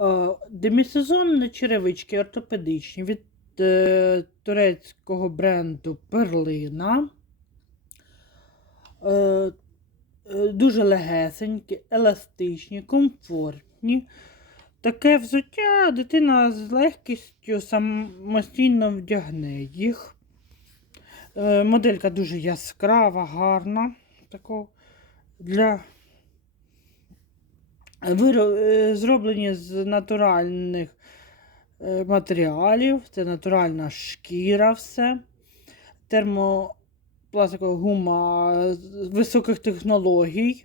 Е, Демісезонні черевички ортопедичні від е, турецького бренду Перлина. Е, е, дуже легесенькі, еластичні, комфортні. Таке взуття дитина з легкістю самостійно вдягне їх. Е, Моделька дуже яскрава, гарна. Тако для зроблені з натуральних е, матеріалів. Це натуральна шкіра все. Термопластикова гума високих технологій.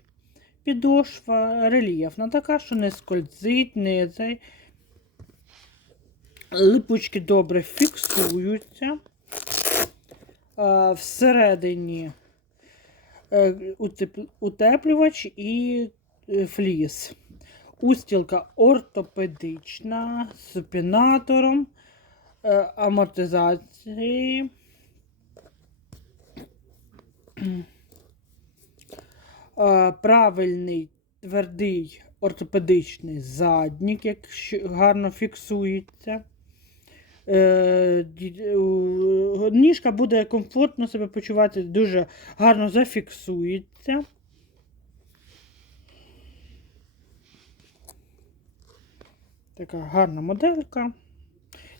Підошва рельєфна така, що не скользить, не цей. Липучки добре фіксуються. Всередині е, утеплювач і е, фліс. Устілка ортопедична з супінатором, е, амортизації. Е, Правильний твердий ортопедичний заднік, якщо гарно фіксується. Е, Ніжка буде комфортно себе почувати, дуже гарно зафіксується. Така гарна моделька.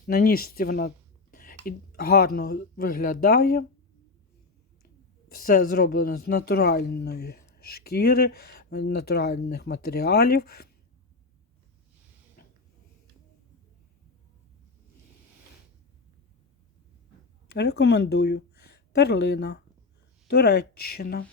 На ніжці вона гарно виглядає. Все зроблено з натуральної шкіри, натуральних матеріалів. Рекомендую. Перлина, Туреччина.